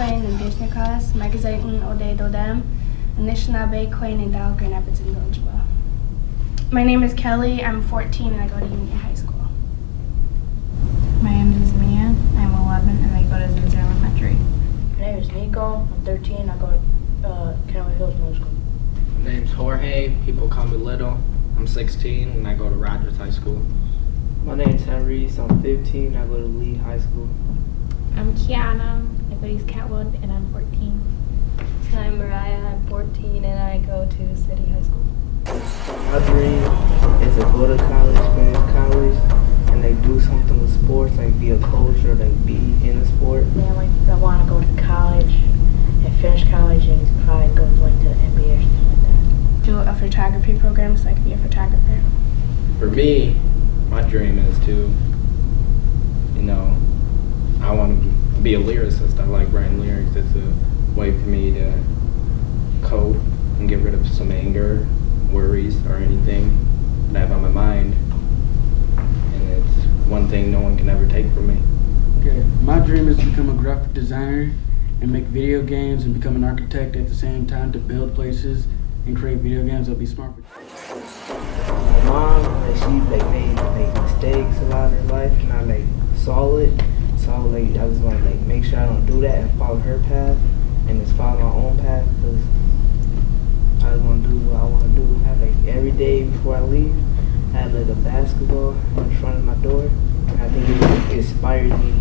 Queen in Business Magazine Ode Dodem, Anishinaabe Queen in Dalgren Everton Gulchwa. My name is Kelly, I'm 14 and I go to Union High School. My name is Mia, I'm 11 and I go to Zinsser Elementary. My name is Nico, I'm 13, I go to Kennewood Hills Middle School. My name's Jorge, people call me Little. I'm 16 and I go to Rogers High School. My name's Henry, I'm 15, I go to Lee High School. I'm Kiana, I go to East Catwood and I'm 14. I'm Mariah, I'm 14 and I go to City High School. My dream is to go to college, finish college, and like do something with sports, like be a coach or like be in a sport. Yeah, I want to go to college and finish college and probably go to the NBA or something like that. Do a photography program so I can be a photographer. For me, my dream is to, I want to be a lyricist. I like writing lyrics. It's a way for me to cope and get rid of some anger, worries, or anything that I have on my mind. And it's one thing no one can ever take from me. Okay, my dream is to become a graphic designer and make video games and become an architect at the same time to build places and create video games that'll be smart for My mom, she made mistakes a lot in her life, and I saw it. So I just want to make sure I don't do that and follow her path, and just follow my own path, because I just want to do what I want to do. Every day before I leave, I have a basketball in front of my door, and I think it inspired me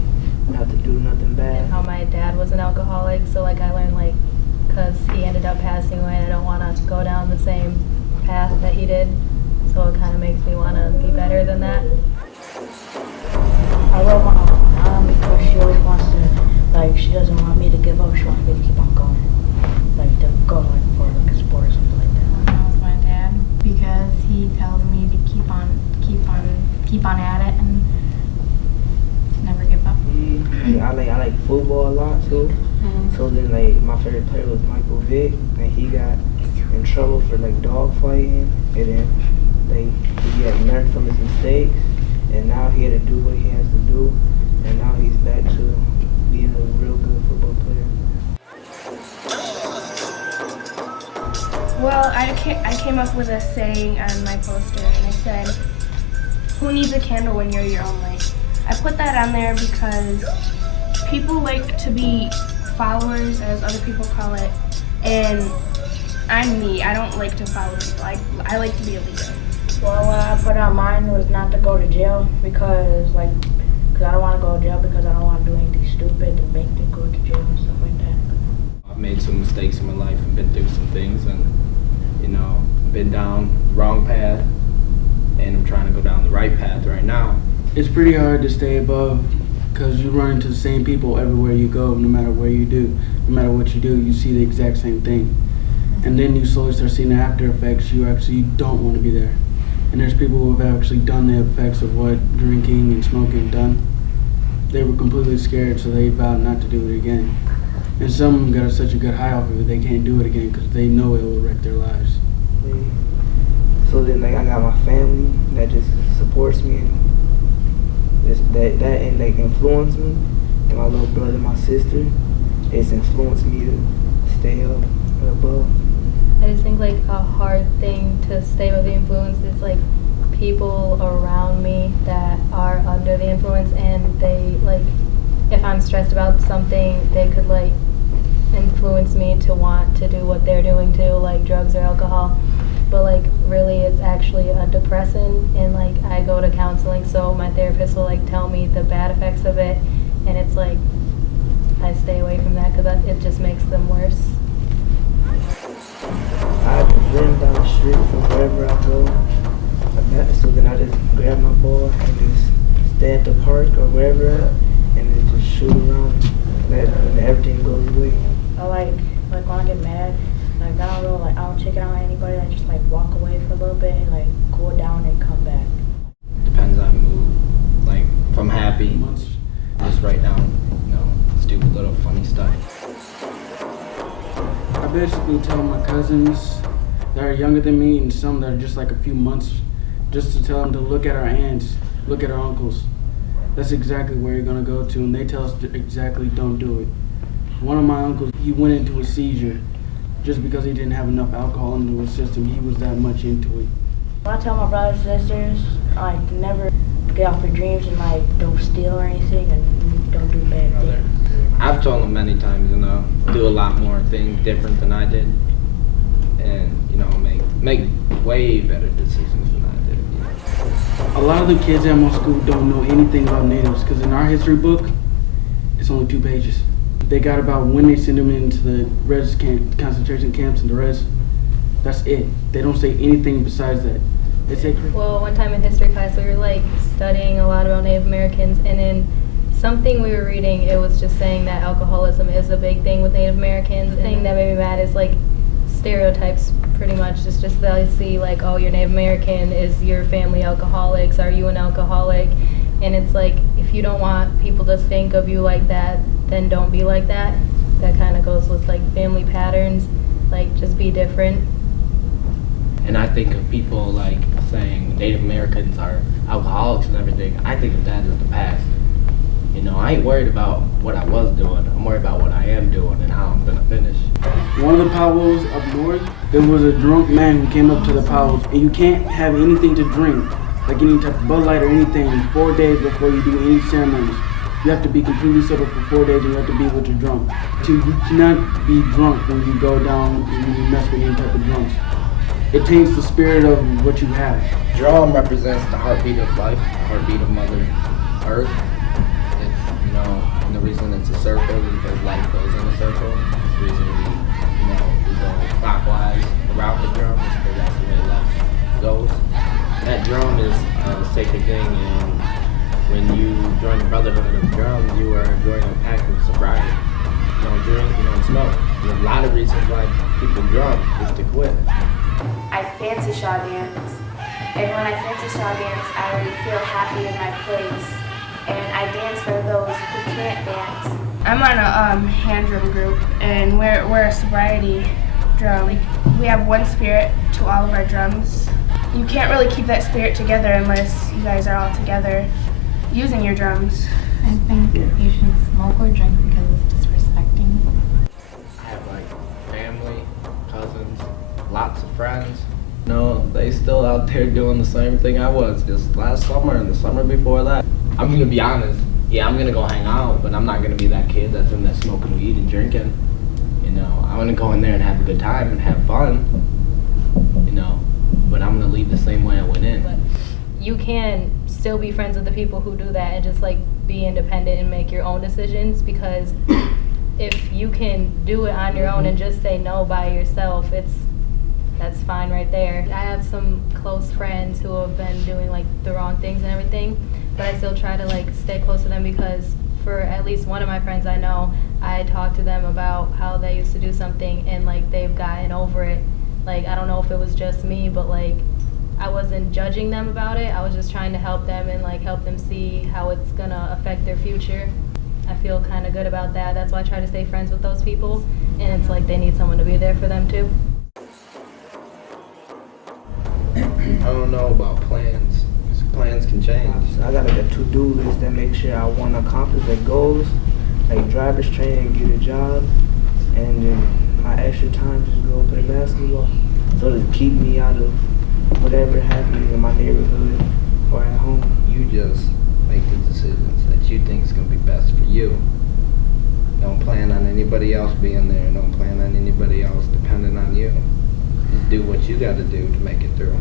not to do nothing bad. And how my dad was an alcoholic, so I learned because he ended up passing away, and I don't want to go down the same path that he did. So it kind of makes me want to be better than that. I wrote my mom because she always wants to, she doesn't want me to give up. She wants me to keep on going, to go for a sport or something like that. That was my dad because he tells me to keep on at it and to never give up. I like football a lot too. Mm-hmm. So then my favorite player was Michael Vick, and he got in trouble for dog fighting, and then he had learned from his mistakes, and now he had to do what he has to do, and now he's back to being a real good football player. Well, I came up with a saying on my poster, and I said, "Who needs a candle when you're your own light?" I put that on there because people like to be followers, as other people call it, and I'm me. I don't like to follow people. I like to be a leader. Well, what I put on mine was not to go to jail because I don't want to go to jail because I don't want to do anything stupid to make me go to jail and stuff like that. I've made some mistakes in my life and been through some things, and been down the wrong path, and I'm trying to go down the right path right now. It's pretty hard to stay above because you run into the same people everywhere you go, no matter where you do, no matter what you do, you see the exact same thing. And then you slowly start seeing the after effects. You actually don't want to be there. And there's people who have actually done the effects of what drinking and smoking done. They were completely scared, so they vowed not to do it again. And some of them got such a good high off of it, they can't do it again because they know it will wreck their lives. So then I got my family that just supports me and that influenced me, and my little brother, my sister, it's influenced me to stay up and above. I just think a hard thing to stay with the influence is people around me that are under the influence, and they if I'm stressed about something, they could influence me to want to do what they're doing too, like drugs or alcohol. But really it's actually a depressant, and I go to counseling, so my therapist will tell me the bad effects of it, and it's I stay away from that because it just makes them worse. I just run down the street from wherever I go. So then I just grab my ball and just stay at the park or wherever, and then just shoot around, and everything goes away. I when I get mad, I don't check it out on anybody. I just walk away for a little bit and cool down and come back. Depends on mood. If I'm happy, just write down, stupid little funny stuff. I basically tell my cousins that are younger than me and some that are just a few months, just to tell them to look at our aunts, look at our uncles. That's exactly where you're gonna go to, and they tell us exactly don't do it. One of my uncles, he went into a seizure just because he didn't have enough alcohol into his system. He was that much into it. I tell my brothers and sisters, like, never get off your dreams and, like, don't steal or anything and don't do bad things. I've told them many times, do a lot more things different than I did, and make way better decisions than I did. A lot of the kids at my school don't know anything about natives because in our history book, it's only 2 pages. They got about when they send them into the concentration camps and the rest. That's it. They don't say anything besides that. They say. Well, one time in history class, we were like studying a lot about Native Americans, and in something we were reading, it was just saying that alcoholism is a big thing with Native Americans. The thing that made me mad is like stereotypes, pretty much. It's just they'll see like, oh, you're Native American, is your family alcoholics? Are you an alcoholic? And it's like, if you don't want people to think of you like that, then don't be like that. That kind of goes with like family patterns, like just be different. And I think of people like saying Native Americans are alcoholics and everything. I think of that as the past. I ain't worried about what I was doing. I'm worried about what I am doing and how I'm gonna finish. One of the powwows up north, there was a drunk man who came up to the powwows, and you can't have anything to drink, like any type of Bud Light or anything, 4 days before you do any ceremonies. You have to be completely sober for 4 days, and you have to be with your drunk. You cannot be drunk when you go down and you mess with any type of drunks. It taints the spirit of what you have. Drum represents the heartbeat of life, the heartbeat of Mother Earth. And the reason it's a circle is because life goes in a circle. The reason we go clockwise around the drum is because that's the way life goes. That drum is a sacred thing, and when you join the Brotherhood of Drum, you are joining a pact of sobriety. You don't drink, you don't smoke. There's a lot of reasons why people drum is to quit. I fancy shaw dance, and when I fancy shaw dance, I already feel happy in my place. And I dance for those who can't dance. I'm on a hand drum group, and we're a sobriety drum. We have one spirit to all of our drums. You can't really keep that spirit together unless you guys are all together using your drums. I think you shouldn't smoke or drink because it's disrespecting. I have family, cousins, lots of friends. They still out there doing the same thing I was just last summer and the summer before that. I'm gonna be honest. Yeah, I'm gonna go hang out, but I'm not gonna be that kid that's in there smoking weed and drinking. I'm gonna go in there and have a good time and have fun. But I'm gonna leave the same way I went in. But you can still be friends with the people who do that and just like be independent and make your own decisions, because if you can do it on your own and just say no by yourself, that's fine right there. I have some close friends who have been doing like the wrong things and everything, but I still try to like stay close to them, because for at least one of my friends I know, I talked to them about how they used to do something and like they've gotten over it. Like, I don't know if it was just me, but like I wasn't judging them about it. I was just trying to help them and like help them see how it's gonna affect their future. I feel kind of good about that. That's why I try to stay friends with those people, and it's like they need someone to be there for them too. I don't know about plans. Plans can change. I got a to-do list that makes sure I want to accomplish the goals, like driver's training and get a job, and then my extra time just go play basketball. So to keep me out of whatever happening in my neighborhood or at home. You just make the decisions that you think is going to be best for you. Don't plan on anybody else being there. Don't plan on anybody else depending on you. Just do what you got to do to make it through.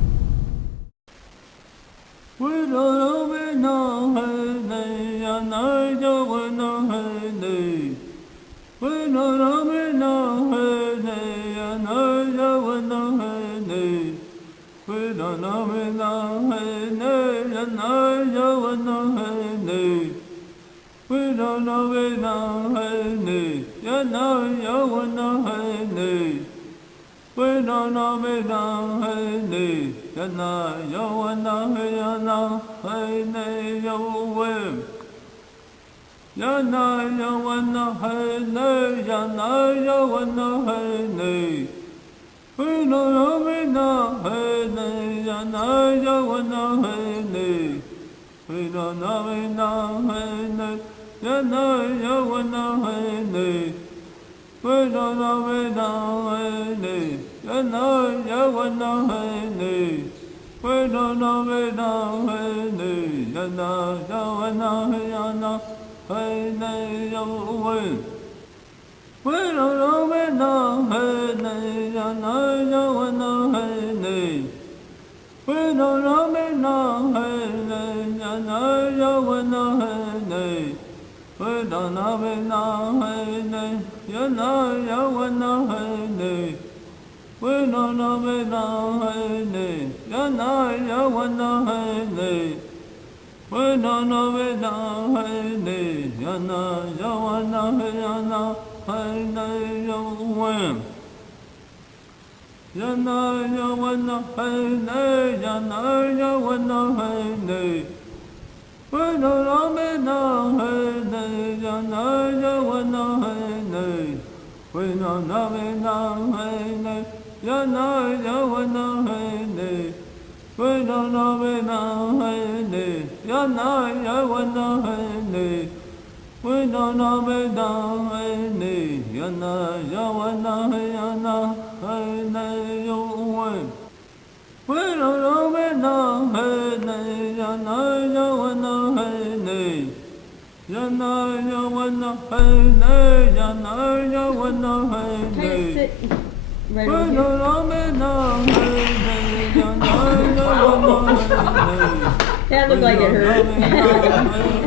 That looked like it hurt.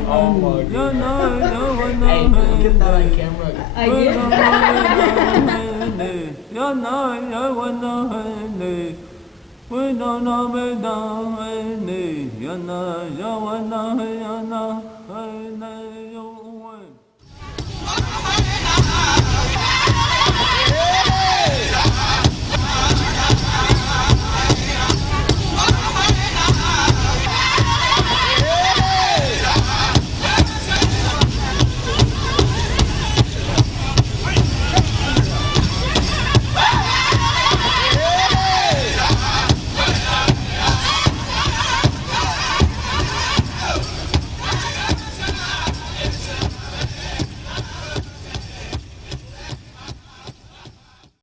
Oh my god. Hey, get that on camera. I did.